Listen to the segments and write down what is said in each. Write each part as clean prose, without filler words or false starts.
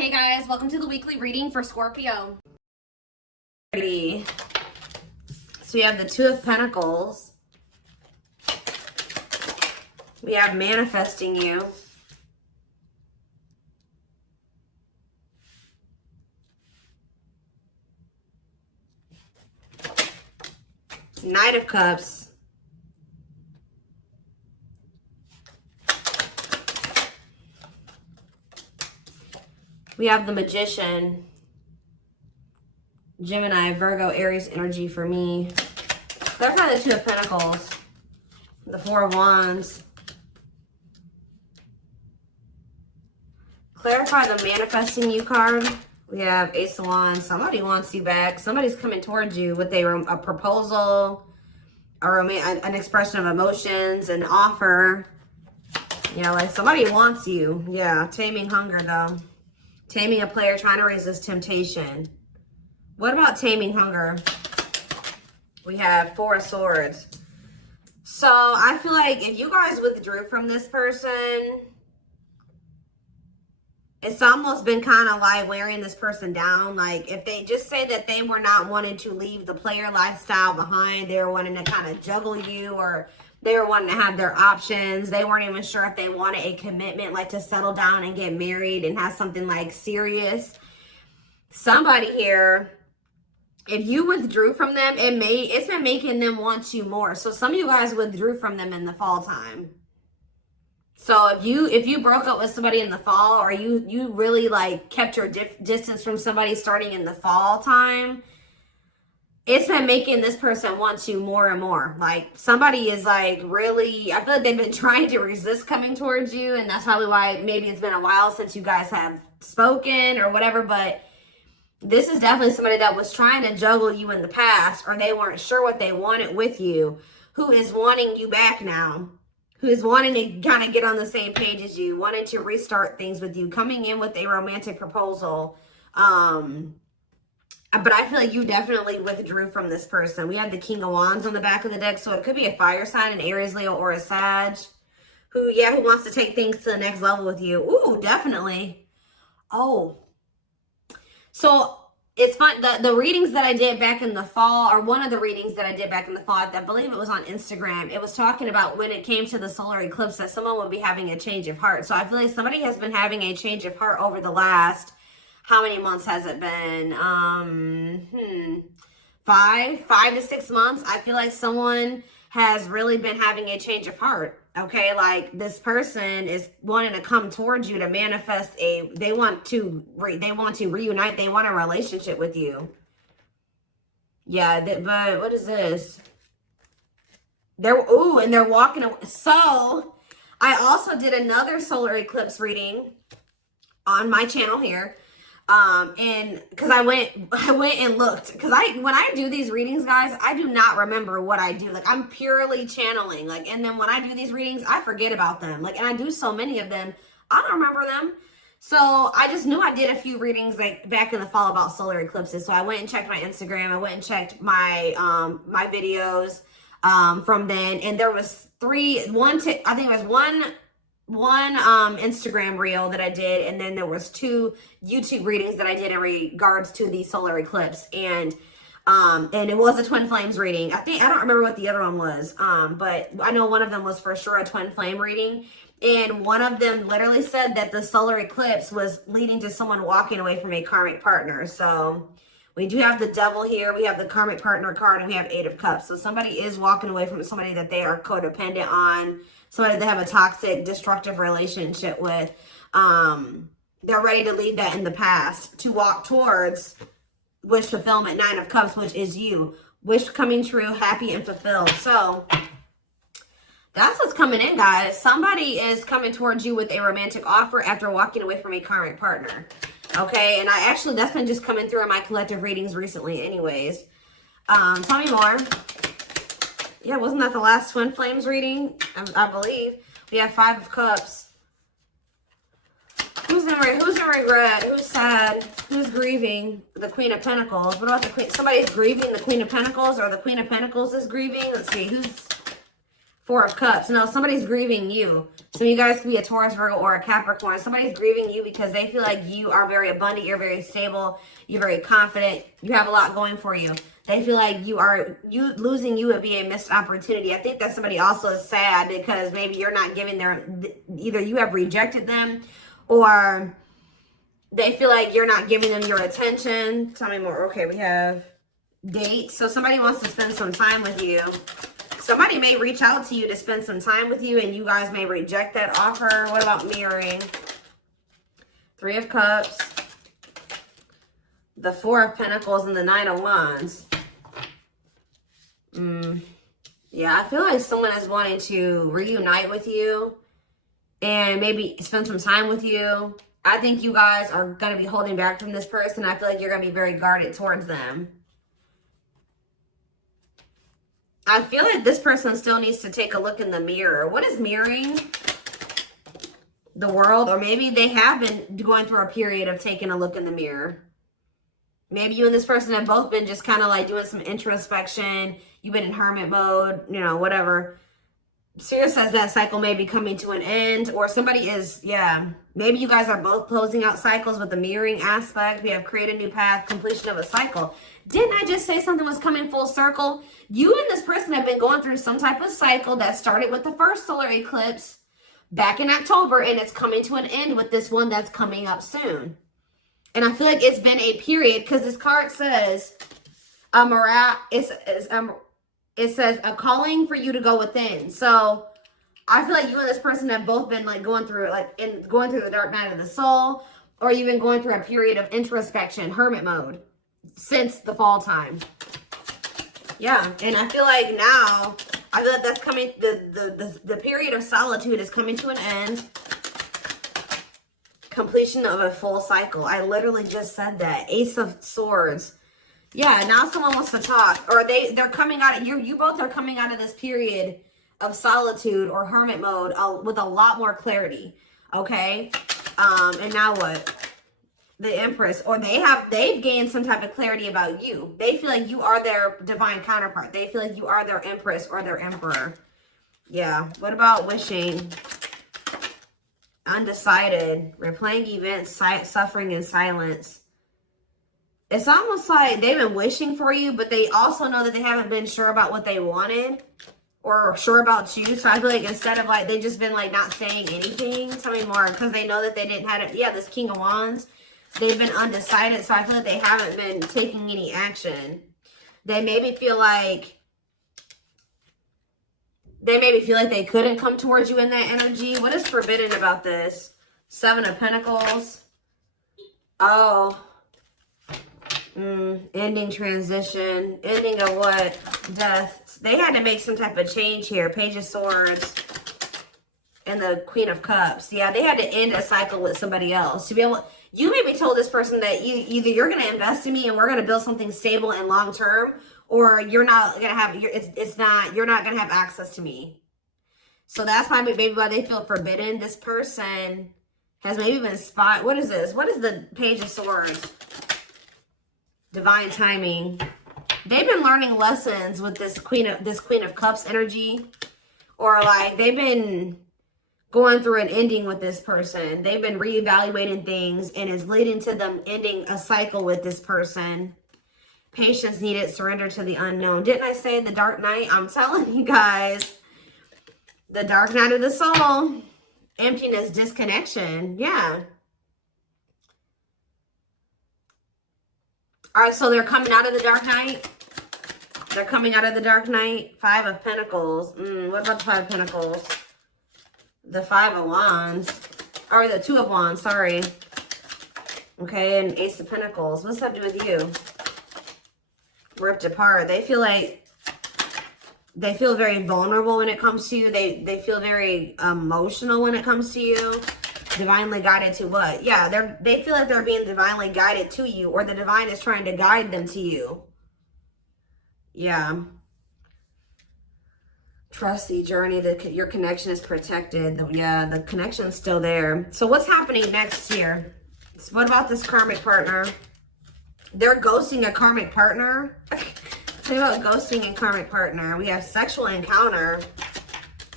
Hey guys, welcome to the weekly reading for Scorpio. So we have the Two of Pentacles. We have manifesting you. Knight of Cups. We have the Magician. Gemini, Virgo, Aries energy for me. Clarify the Two of Pentacles. The Four of Wands. Clarify the manifesting you card. We have Ace of Wands. Somebody wants you back. Somebody's coming towards you with a proposal, an expression of emotions, an offer. You know, like somebody wants you. Yeah, taming hunger though. Taming a player trying to resist temptation. What about taming hunger? We have Four of Swords. So I feel like if you guys withdrew from this person, it's almost been kind of like wearing this person down. Like if they just say that they were not wanting to leave the player lifestyle behind, they were wanting to kind of juggle you, or they were wanting to have their options. They weren't even sure if they wanted a commitment, like to settle down and get married and have something like serious. Somebody here, if you withdrew from them, it's been making them want you more. So some of you guys withdrew from them in the fall time. So if you broke up with somebody in the fall, or you really like kept your distance from somebody starting in the fall time, it's been making this person want you more and more. Like somebody is like really, I feel like they've been trying to resist coming towards you, and that's probably why maybe it's been a while since you guys have spoken or whatever. But this is definitely somebody that was trying to juggle you in the past, or they weren't sure what they wanted with you, who is wanting you back now, who is wanting to kind of get on the same page as you, wanting to restart things with you, coming in with a romantic proposal. But I feel like you definitely withdrew from this person. We have the King of Wands on the back of the deck, so it could be a fire sign, an Aries, Leo, or a Sag, who wants to take things to the next level with you. Ooh, definitely. Oh. So it's fun. The readings that I did back in the fall, or one of the readings that I did back in the fall, I believe it was on Instagram, it was talking about when it came to the solar eclipse that someone would be having a change of heart. So I feel like somebody has been having a change of heart over the last, how many months has it been? 5 to 6 months. I feel like someone has really been having a change of heart. Okay, like this person is wanting to come towards you to manifest they want to reunite. They want a relationship with you. Yeah, but what is this? And they're walking away. So I also did another solar eclipse reading on my channel here. And because I went and looked, because when I do these readings, guys, I do not remember what I do. Like I'm purely channeling, like, and then when I do these readings, I forget about them. Like, and I do so many of them, I don't remember them. So I just knew I did a few readings like back in the fall about solar eclipses. So I went and checked my Instagram. I went and checked my, my videos, from then. And there was I think it was one Instagram reel that I did, and then there was 2 YouTube readings that I did in regards to the solar eclipse, and it was a twin flames reading. I don't remember what the other one was, but I know one of them was for sure a twin flame reading, and one of them literally said that the solar eclipse was leading to someone walking away from a karmic partner. So we do have the Devil here, we have the karmic partner card, and we have 8 of Cups. So somebody is walking away from somebody that they are codependent on, somebody they have a toxic, destructive relationship with. They're ready to leave that in the past to walk towards wish fulfillment, 9 of Cups, which is you. Wish coming true, happy and fulfilled. So that's what's coming in, guys. Somebody is coming towards you with a romantic offer after walking away from a karmic partner. Okay, and that's been just coming through in my collective readings recently anyways. Tell me more. Yeah, wasn't that the last twin flames reading? I believe. We have 5 of Cups. Who's in regret? Who's sad? Who's grieving? The Queen of Pentacles. What about the Queen? Somebody's grieving the Queen of Pentacles, or the Queen of Pentacles is grieving. Let's see. Who's Four of Cups. No, somebody's grieving you. So you guys could be a Taurus, Virgo, or a Capricorn. Somebody's grieving you because they feel like you are very abundant, you're very stable, you're very confident, you have a lot going for you. They feel like losing you would be a missed opportunity. I think that somebody also is sad because maybe you're not giving either you have rejected them or they feel like you're not giving them your attention. Tell me more. Okay, we have dates. So somebody wants to spend some time with you. Somebody may reach out to you to spend some time with you and you guys may reject that offer. What about mirroring? Three of Cups, the Four of Pentacles, and the Nine of Wands. Yeah, I feel like someone is wanting to reunite with you and maybe spend some time with you. I think you guys are going to be holding back from this person. I feel like you're going to be very guarded towards them. I feel like this person still needs to take a look in the mirror. What is mirroring? The World. Or maybe they have been going through a period of taking a look in the mirror. Maybe you and this person have both been just kind of like doing some introspection. You've been in hermit mode, you know, whatever. Spirit says that cycle may be coming to an end. Or somebody is, yeah. Maybe you guys are both closing out cycles with the mirroring aspect. We have create a new path, completion of a cycle. Didn't I just say something was coming full circle? You and this person have been going through some type of cycle that started with the first solar eclipse back in October, and it's coming to an end with this one that's coming up soon. And I feel like it's been a period because this card says it says a calling for you to go within. So I feel like you and this person have both been like going through the dark night of the soul, or you've been going through a period of introspection, hermit mode, since the fall time. Yeah, and I feel like now, I feel like that's coming, the period of solitude is coming to an end. Completion of a full cycle. I literally just said that. Ace of Swords. Yeah, now someone wants to talk, or they're coming out, you both are coming out of this period of solitude or hermit mode with a lot more clarity, okay? And now what? The Empress, or they've gained some type of clarity about you. They feel like you are their divine counterpart. They feel like you are their Empress or their Emperor. Yeah. What about wishing? Undecided. Replaying events, suffering in silence. It's almost like they've been wishing for you, but they also know that they haven't been sure about what they wanted or sure about you. So I feel like instead of like, they've just been like not saying anything. Tell me more, because they know that they didn't have it. Yeah, this King of Wands. They've been undecided, so I feel like they haven't been taking any action. They maybe feel like they couldn't come towards you in that energy. What is forbidden about this? Seven of Pentacles. Oh. Ending, transition. Ending of what? Death. They had to make some type of change here. Page of Swords. And the Queen of Cups. Yeah, they had to end a cycle with somebody else. To be able, you maybe told this person that either you're going to invest in me and we're going to build something stable and long term, or you're not going to have, you're not going to have access to me. So that's maybe why they feel forbidden. This person has maybe been what is this? What is the Page of Swords? Divine timing. They've been learning lessons with this Queen of Cups energy, or like they've been going through an ending with this person. They've been reevaluating things and it's leading to them ending a cycle with this person. Patience needed, surrender to the unknown. Didn't I say the dark night? I'm telling you guys. The dark night of the soul. Emptiness, disconnection. Yeah. All right, so they're coming out of the dark night. They're coming out of the dark night. Five of Pentacles. What about the Five of Pentacles? The Five of Wands. Or the Two of Wands, sorry. Okay, and Ace of Pentacles. What's that do with you? Ripped apart. They feel very vulnerable when it comes to you. They feel very emotional when it comes to you. Divinely guided to what? Yeah, they feel like they're being divinely guided to you, or the divine is trying to guide them to you. Yeah. Trust the journey. Your connection is protected. Yeah, the connection's still there. So what's happening next here? So what about this karmic partner? They're ghosting a karmic partner. Tell me about ghosting and karmic partner. We have sexual encounter.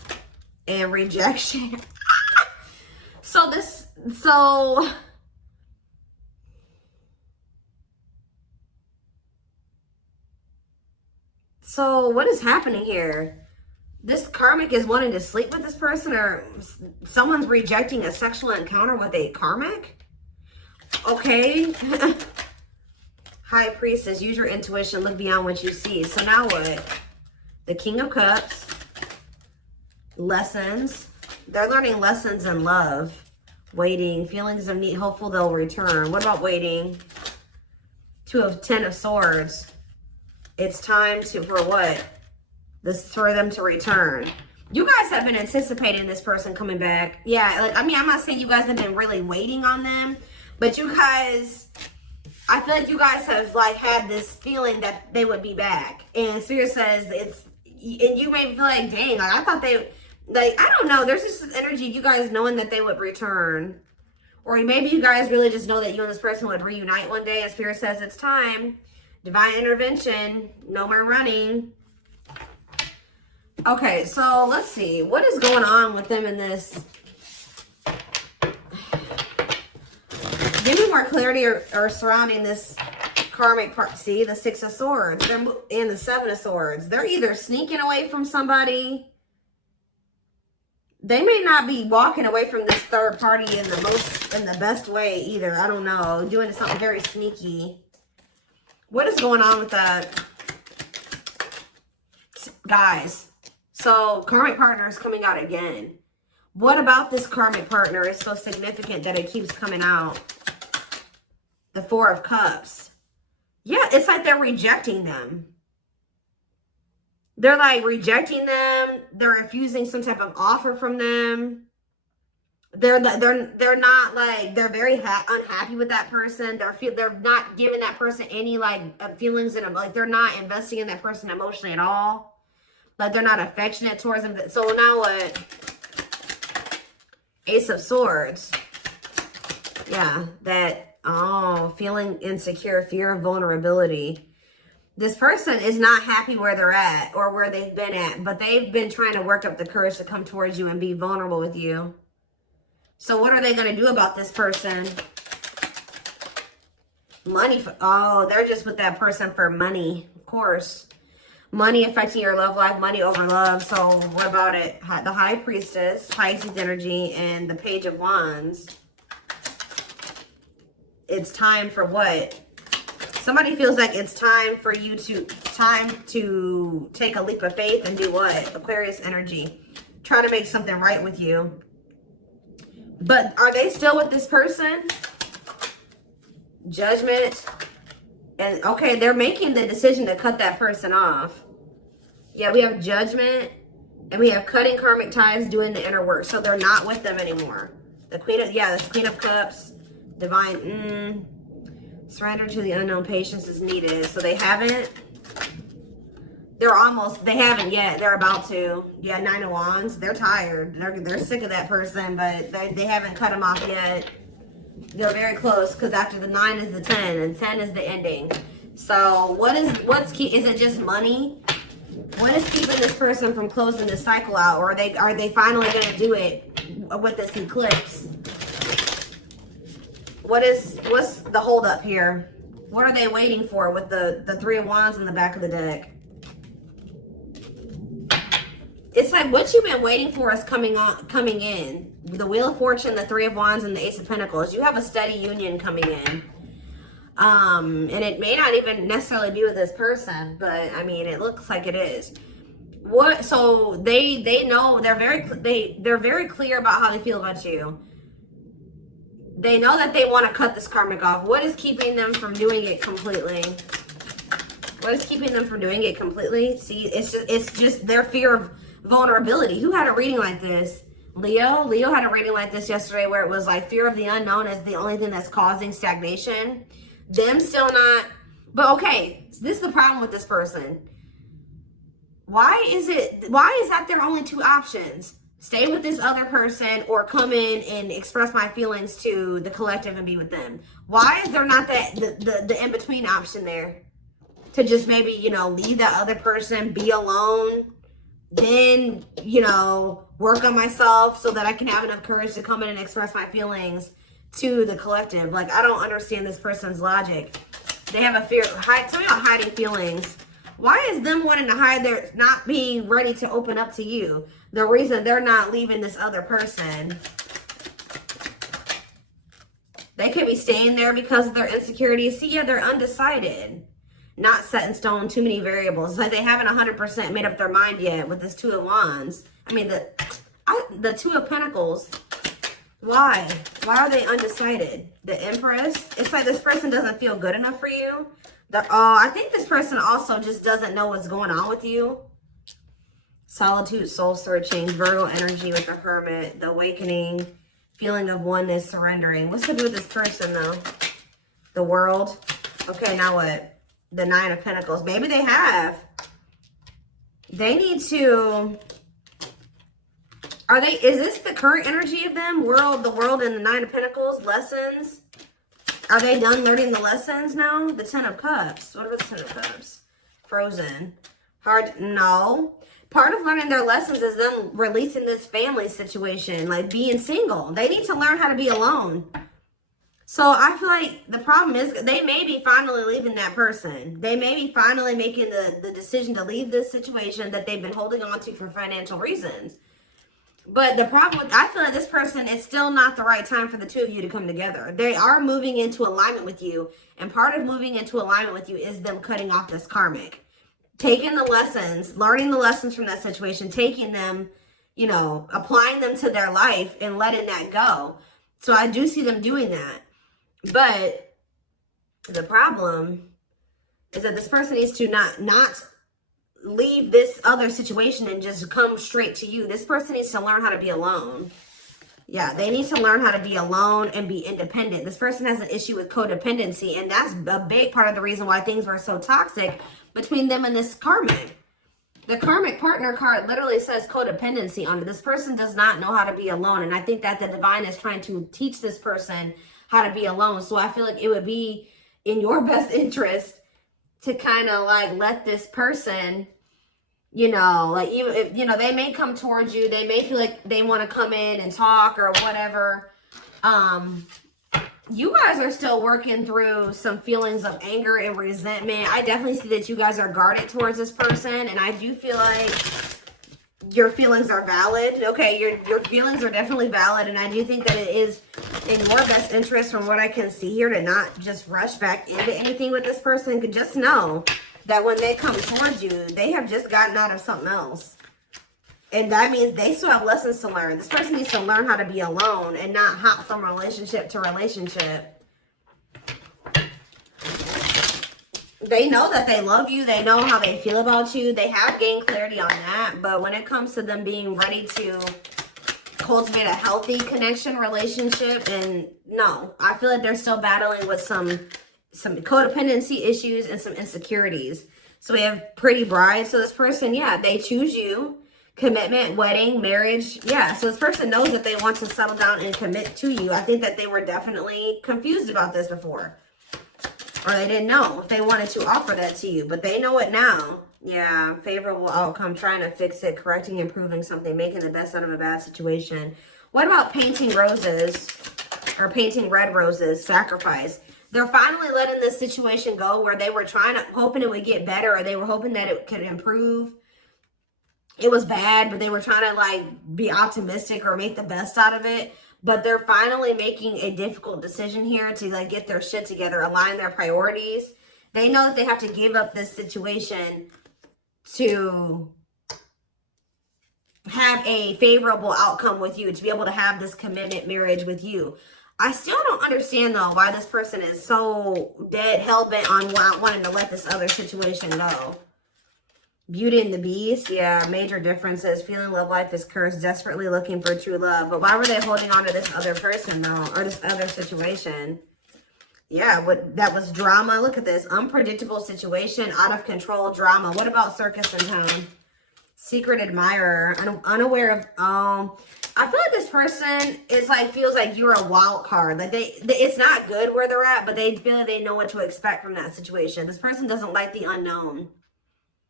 and rejection. So what is happening here? This karmic is wanting to sleep with this person, or someone's rejecting a sexual encounter with a karmic? Okay. High Priestess, use your intuition, look beyond what you see. So now what? The King of Cups. Lessons. They're learning lessons in love. Waiting. Feelings of need. Hopeful they'll return. What about waiting? Ten of Swords. It's time for what? For them to return. You guys have been anticipating this person coming back. Yeah, like, I mean, I'm not saying you guys have been really waiting on them, but you guys, I feel like you guys have like had this feeling that they would be back. And Spirit says and you may feel like, dang, like, I thought they, like, I don't know. There's just this energy, you guys knowing that they would return. Or maybe you guys really just know that you and this person would reunite one day. And Spirit says it's time. Divine intervention. No more running. Okay, so let's see. What is going on with them in this? Give me more clarity or surrounding this karmic part. See, the Six of Swords and the Seven of Swords. They're either sneaking away from somebody. They may not be walking away from this third party in the best way either. I don't know. Doing something very sneaky. What is going on with that? Guys. So, karmic partner is coming out again. What about this karmic partner is so significant that it keeps coming out? The Four of Cups. Yeah, it's like they're rejecting them. They're like rejecting them. They're refusing some type of offer from them. They're not like, they're very unhappy with that person. They're not giving that person any like feelings in them. Like they're not investing in that person emotionally at all. Like they're not affectionate towards them. So now what? Ace of Swords. Yeah, that, feeling insecure, fear of vulnerability. This person is not happy where they're at or where they've been at, but they've been trying to work up the courage to come towards you and be vulnerable with you. So what are they going to do about this person? Money. They're just with that person for money, of course. Money affecting your love life, money over love. So what about it? The High Priestess, Pisces energy, and the Page of Wands. It's time for what? Somebody feels like it's time for you to take a leap of faith and do what? Aquarius energy. Try to make something right with you. But are they still with this person? Judgment. And okay, they're making the decision to cut that person off. Yeah, we have Judgment. And we have cutting karmic ties, doing the inner work. So they're not with them anymore. The Queen of Cups. Divine. Surrender to the unknown, patience is needed. So they haven't. They haven't yet. They're about to. Yeah, Nine of Wands. They're tired. They're sick of that person, but they haven't cut them off yet. They're very close because after the 9 is the 10 and 10 is the ending. So is it just money? What is keeping this person from closing this cycle out? Or are they finally going to do it with this eclipse? What's the holdup here? What are they waiting for with the Three of Wands in the back of the deck? It's like what you've been waiting for is coming in. The Wheel of Fortune, the Three of Wands, and the Ace of Pentacles. You have a steady union coming in. And it may not even necessarily be with this person, but I mean, it looks like it is. So they know, they're very clear about how they feel about you. They know that they want to cut this karmic off. What is keeping them from doing it completely? What is keeping them from doing it completely? See, it's just their fear of vulnerability. Who had a reading like this? Leo had a reading like this yesterday where it was like fear of the unknown is the only thing that's causing stagnation. Them still not. But okay, so this is the problem with this person. Why is that their only two options? Stay with this other person or come in and express my feelings to the collective and be with them. Why is there not the in-between option there? To just maybe, leave that other person, be alone, then, you know, work on myself so that I can have enough courage to come in and express my feelings to the collective. Like, I don't understand this person's logic. They have a fear, something about hiding feelings. Why is them wanting to hide their, not being ready to open up to you, the reason they're not leaving this other person? They could be staying there because of their insecurities. See, yeah, they're undecided. Not set in stone, too many variables. It's like they haven't 100% made up their mind yet with this Two of Wands. I mean, the Two of Pentacles. Why? Why are they undecided? The Empress. It's like this person doesn't feel good enough for you. I think this person also just doesn't know what's going on with you. Solitude, soul searching, Virgo energy with the Hermit, the Awakening, feeling of oneness, surrendering. What's to do with this person, though? The World. Okay, now what? The Nine of Pentacles. Maybe they have. They need to... Is this the current energy of them? The World and the Nine of Pentacles. Lessons. Are they done learning the lessons now? The Ten of Cups. What about the Ten of Cups? Frozen. Hard. No. Part of learning their lessons is them releasing this family situation. Like being single. They need to learn how to be alone. So I feel like the problem is they may be finally leaving that person. They may be finally making the decision to leave this situation that they've been holding on to for financial reasons. But the problem with, I feel like this person, is still not the right time for the two of you to come together. They are moving into alignment with you. And part of moving into alignment with you is them cutting off this karmic. Taking the lessons, learning the lessons from that situation, taking them, you know, applying them to their life and letting that go. So I do see them doing that. But the problem is that this person needs to not leave this other situation and just come straight to you. This person needs to learn how to be alone. Yeah, they need to learn how to be alone and be independent. This person has an issue with codependency, and that's a big part of the reason why things were so toxic between them and this karmic. The karmic partner card literally says codependency on it. This person does not know how to be alone, and I think that the divine is trying to teach this person how to be alone. So I feel like it would be in your best interest to kind of like let this person, you know, like, even if, you know, they may come towards you, they may feel like they want to come in and talk or whatever. You guys are still working through some feelings of anger and resentment. I definitely see that you guys are guarded towards this person, and I do feel like your feelings are valid. Okay, your feelings are definitely valid, and I do think that it is in your best interest, from what I can see here, to not just rush back into anything with this person. Could just know that when they come towards you, they have just gotten out of something else. And that means they still have lessons to learn. This person needs to learn how to be alone and not hop from relationship to relationship. They know that they love you. They know how they feel about you. They have gained clarity on that. But when it comes to them being ready to cultivate a healthy connection, relationship, and no, I feel like they're still battling with some codependency issues and some insecurities. So we have Pretty Bride. So this person, yeah, they choose you. Commitment, wedding, marriage. Yeah, so this person knows that they want to settle down and commit to you. I think that they were definitely confused about this before. Or they didn't know if they wanted to offer that to you. But they know it now. Yeah, favorable outcome, trying to fix it, correcting, improving something, making the best out of a bad situation. What about painting roses? Or painting red roses, sacrifice. They're finally letting this situation go where they were hoping it would get better, or they were hoping that it could improve. It was bad, but they were trying to like be optimistic or make the best out of it. But they're finally making a difficult decision here to like get their shit together, align their priorities. They know that they have to give up this situation to have a favorable outcome with you, to be able to have this commitment marriage with you. I still don't understand though why this person is so dead hell-bent on wanting to let this other situation go. Beauty and the Beast, yeah, major differences. Feeling love life is cursed, desperately looking for true love. But why were they holding on to this other person though, or this other situation? Yeah, that was drama. Look at this, unpredictable situation, out of control drama. What about circus in town? Secret admirer, unaware of. I feel like this person is like feels like you're a wild card. Like it's not good where they're at, but they feel like they know what to expect from that situation. This person doesn't like the unknown.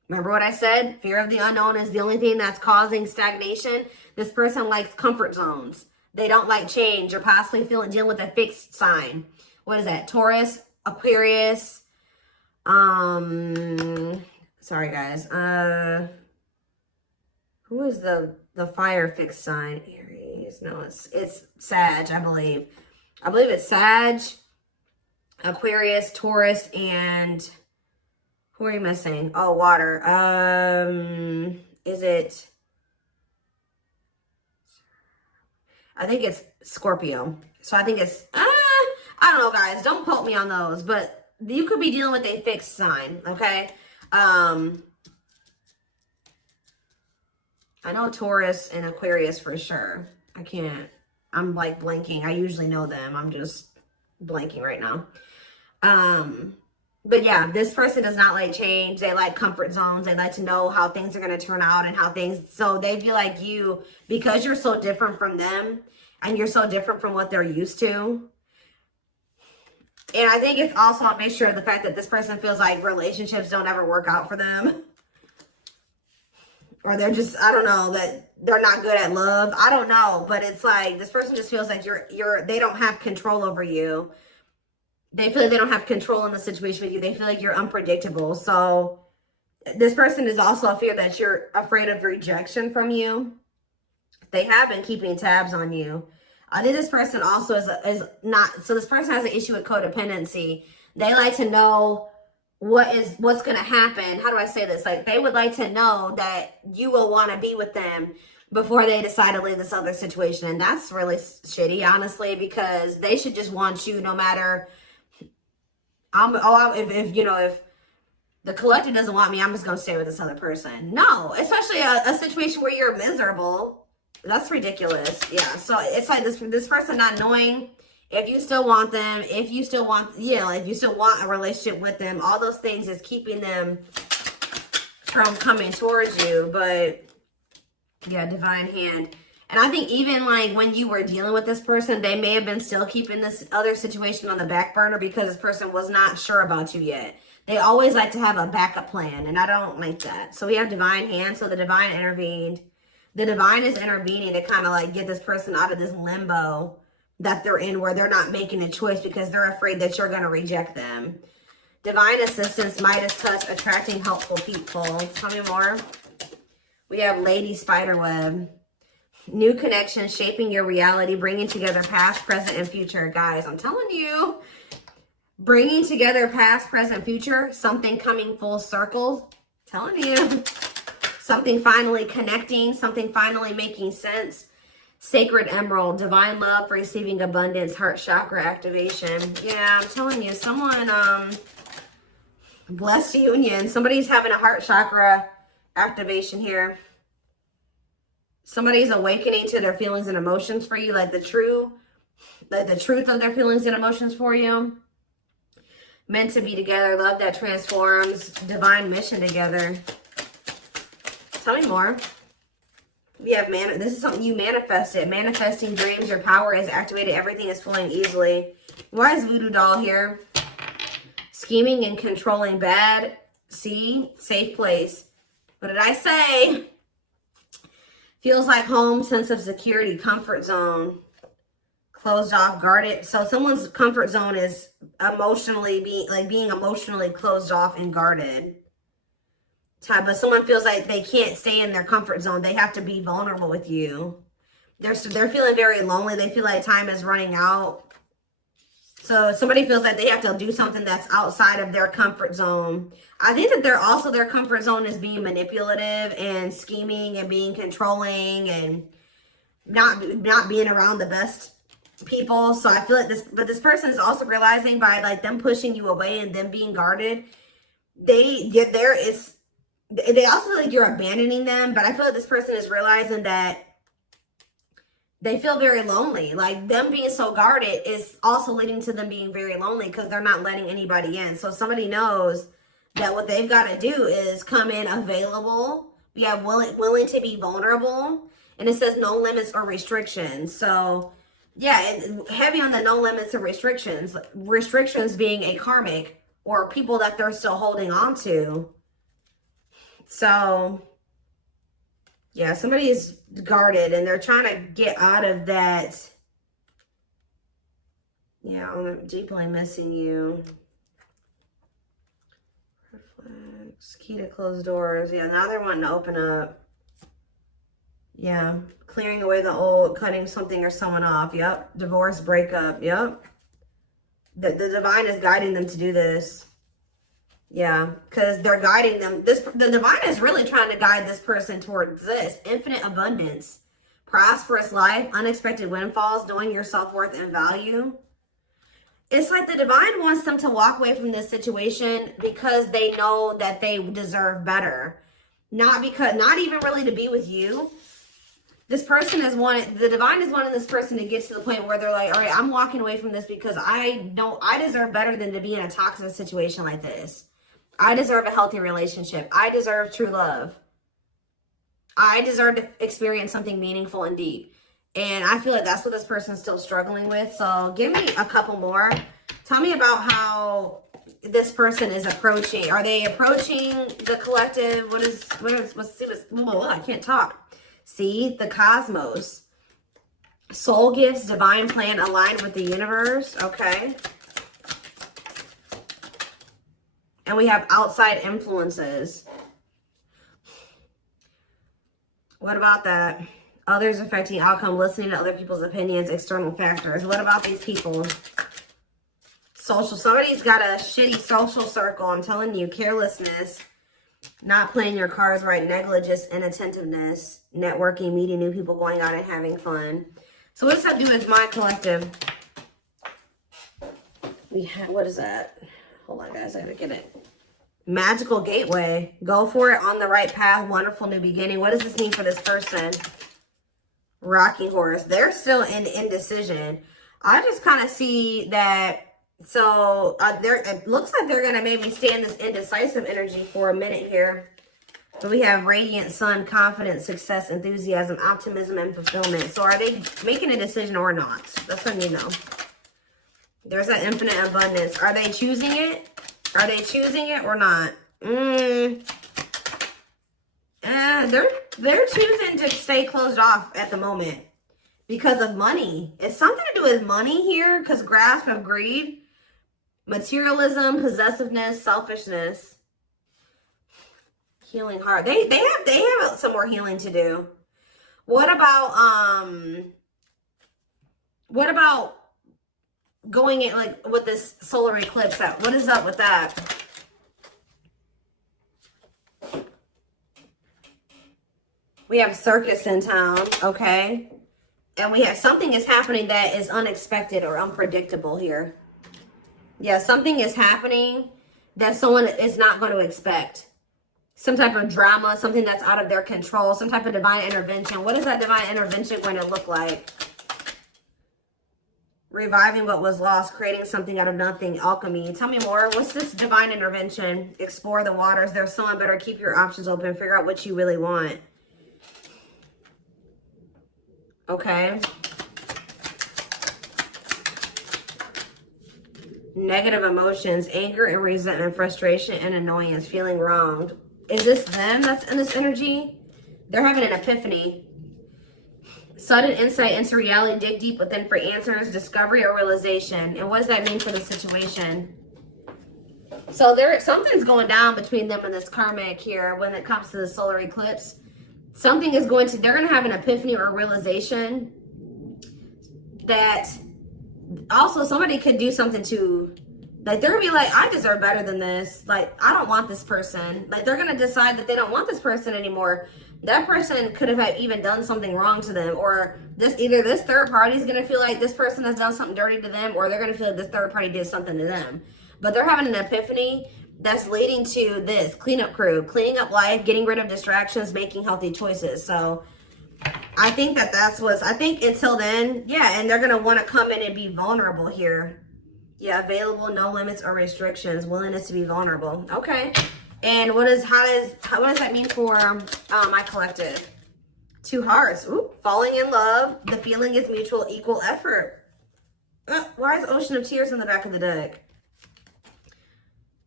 Remember what I said? Fear of the unknown is the only thing that's causing stagnation. This person likes comfort zones. They don't like change or possibly dealing with a fixed sign. What is that? Taurus, Aquarius. Sorry guys. Who is the fire fixed sign? Aries. No, it's Sag, I believe. I believe it's Sag, Aquarius, Taurus, and who are you missing? Oh, water. Is it? I think it's Scorpio. So I think it's, I don't know, guys. Don't quote me on those, but you could be dealing with a fixed sign, okay? I know Taurus and Aquarius for sure. I'm like blanking. I usually know them. I'm just blanking right now. But yeah, this person does not like change. They like comfort zones. They like to know how things are going to turn out and how things, so they feel like you, because you're so different from them and you're so different from what they're used to. And I think it's also a mixture of the fact that this person feels like relationships don't ever work out for them. Or they're just, I don't know, that they're not good at love. I don't know, but it's like this person just feels like they don't have control over you. They feel like they don't have control in the situation with you. They feel like you're unpredictable. So this person is also a fear that you're afraid of rejection from you. They have been keeping tabs on you. I think this person also is not, so this person has an issue with codependency. They like to know what's going to happen. How do I say this? Like, they would like to know that you will want to be with them before they decide to leave this other situation. And that's really shitty, honestly, because they should just want you no matter. If the collective doesn't want me, I'm just going to stay with this other person. No, especially a situation where you're miserable. That's ridiculous. Yeah. So it's like this person not knowing if you still want them, if you still want a relationship with them, all those things is keeping them from coming towards you. But yeah, divine hand. And I think even like when you were dealing with this person, they may have been still keeping this other situation on the back burner because this person was not sure about you yet. They always like to have a backup plan, and I don't like that. So we have divine hand. So the divine intervened. The divine is intervening to kind of like get this person out of this limbo that they're in, where they're not making a choice because they're afraid that you're going to reject them. Divine assistance, Midas touch, attracting helpful people. Tell me more. We have Lady Spiderweb. New connection, shaping your reality, bringing together past, present, and future. Guys, I'm telling you, bringing together past, present, future, something coming full circle. Telling you, something finally connecting, something finally making sense. Sacred Emerald, divine love, receiving abundance, heart chakra activation. Yeah, I'm telling you, someone, blessed union. Somebody's having a heart chakra activation here. Somebody's awakening to their feelings and emotions for you, like the truth of their feelings and emotions for you. Meant to be together, love that transforms, divine mission together. Tell me more. We have this is something you manifested. Manifesting dreams, your power is activated, everything is flowing easily. Why is Voodoo Doll here? Scheming and controlling bad. See, safe place. What did I say? Feels like home, sense of security, comfort zone, closed off, guarded. So someone's comfort zone is being emotionally closed off and guarded. But someone feels like they can't stay in their comfort zone. They have to be vulnerable with you. They're feeling very lonely. They feel like time is running out. So somebody feels like they have to do something that's outside of their comfort zone. I think that their comfort zone is being manipulative and scheming and being controlling and not being around the best people. So I feel like this person is also realizing by like them pushing you away and them being guarded, they also feel like you're abandoning them. But I feel like this person is realizing that they feel very lonely. Like them being so guarded is also leading to them being very lonely because they're not letting anybody in. So somebody knows that what they've got to do is come in available. We have willing to be vulnerable. And it says no limits or restrictions. So yeah, heavy on the no limits or restrictions. Restrictions being a karmic or people that they're still holding on to. So, yeah, somebody is guarded and they're trying to get out of that. Yeah, I'm deeply missing you. Reflex, key to close doors. Yeah, now they're wanting to open up. Yeah, clearing away the old, cutting something or someone off. Yep, divorce, breakup. Yep. The divine is guiding them to do this. Yeah, because they're guiding them. The divine is really trying to guide this person towards this. Infinite abundance, prosperous life, unexpected windfalls, knowing your self-worth and value. It's like the divine wants them to walk away from this situation because they know that they deserve better. Not even really to be with you. This person the divine is wanting this person to get to the point where they're like, all right, I'm walking away from this because I deserve better than to be in a toxic situation like this. I deserve a healthy relationship. I deserve true love. I deserve to experience something meaningful and deep. And I feel like that's what this person's still struggling with. So give me a couple more. Tell me about how this person is approaching. Are they approaching the collective? I can't talk. See, the cosmos. Soul gifts, divine plan aligned with the universe. Okay. And we have outside influences. What about that? Others affecting outcome, listening to other people's opinions, external factors. What about these people? Social. Somebody's got a shitty social circle. I'm telling you, carelessness. Not playing your cards right, negligence, inattentiveness, networking, meeting new people, going out and having fun. So what does that do with my collective? What is that? Hold on, guys, I gotta get it. Magical gateway. Go for it, on the right path, wonderful new beginning. What does this mean for this person? Rocking horse. They're still in indecision. I just kind of see that. So it looks like they're going to maybe stay in this indecisive energy for a minute here. But we have radiant sun, confidence, success, enthusiasm, optimism, and fulfillment. So are they making a decision or not? That's what I need to know. There's that infinite abundance. Are they choosing it? Are they choosing it or not? They're choosing to stay closed off at the moment because of money. It's something to do with money here, because grasp of greed. Materialism, possessiveness, selfishness, healing heart. They have some more healing to do. What about going in like with this solar eclipse? What is up with that? We have circus in town, okay? And we have something is happening that is unexpected or unpredictable here. Yeah, something is happening that someone is not going to expect. Some type of drama, something that's out of their control, some type of divine intervention. What is that divine intervention going to look like? Reviving what was lost, creating something out of nothing, alchemy. Tell me more. What's this divine intervention? Explore the waters. There's someone better. Keep your options open. Figure out what you really want. Okay. Negative emotions, anger and resentment, frustration and annoyance, feeling wronged. Is this them that's in this energy? They're having an epiphany. Sudden insight into reality, dig deep within for answers, discovery or realization. And what does that mean for the situation? So something's going down between them and this karmic here when it comes to the solar eclipse. They're going to have an epiphany or realization that also somebody could do something to, like, they're gonna be like, I deserve better than this. Like, I don't want this person. Like, they're gonna decide that they don't want this person anymore. That person could have even done something wrong to them, or either this third party is gonna feel like this person has done something dirty to them, or they're gonna feel like this third party did something to them. But they're having an epiphany that's leading to this cleanup crew, cleaning up life, getting rid of distractions, making healthy choices. So I think I think until then, yeah, and they're going to want to come in and be vulnerable here. Yeah, available, no limits or restrictions, willingness to be vulnerable. Okay. And what does that mean for my collective? 2 hearts. Ooh, falling in love. The feeling is mutual, equal effort. Why is Ocean of Tears in the back of the deck?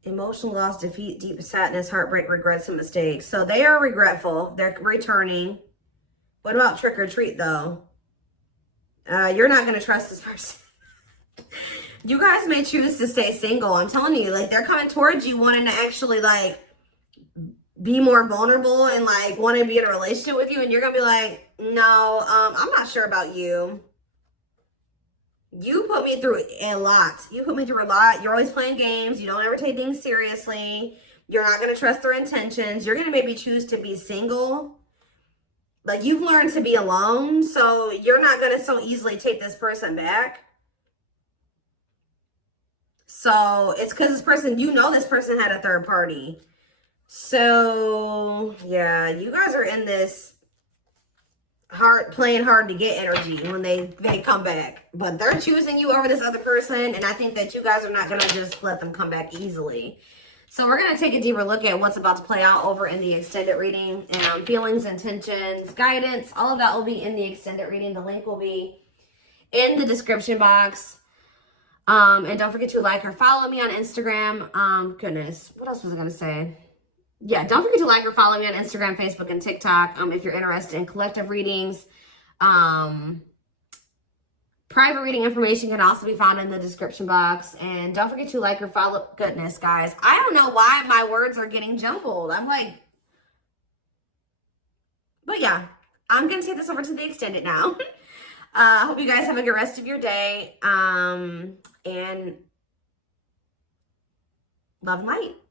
Emotional loss, defeat, deep sadness, heartbreak, regrets, and mistakes. So they are regretful. They're returning. What about trick or treat, though? You're not going to trust this person. You guys may choose to stay single. I'm telling you, like, they're coming towards you wanting to actually, like, be more vulnerable and, like, want to be in a relationship with you. And you're going to be like, no, I'm not sure about you. You put me through a lot. You put me through a lot. You're always playing games. You don't ever take things seriously. You're not going to trust their intentions. You're going to maybe choose to be single. Like, you've learned to be alone. So you're not going to so easily take this person back. So it's because this person, you know, this person had a third party. So yeah, you guys are in this playing hard to get energy when they come back, but they're choosing you over this other person, and I think that you guys are not going to just let them come back easily. So we're going to take a deeper look at what's about to play out over in the extended reading, and feelings, intentions, guidance, all of that will be in the extended reading. The link will be in the description box. And don't forget to like or follow me on Instagram. Goodness, what else was I going to say? Yeah, don't forget to like or follow me on Instagram, Facebook, and TikTok if you're interested in collective readings. Private reading information can also be found in the description box. And don't forget to like or follow. Goodness, guys. I don't know why my words are getting jumbled. I'm like... But yeah, I'm going to take this over to the extended now. I hope you guys have a good rest of your day. And love and light.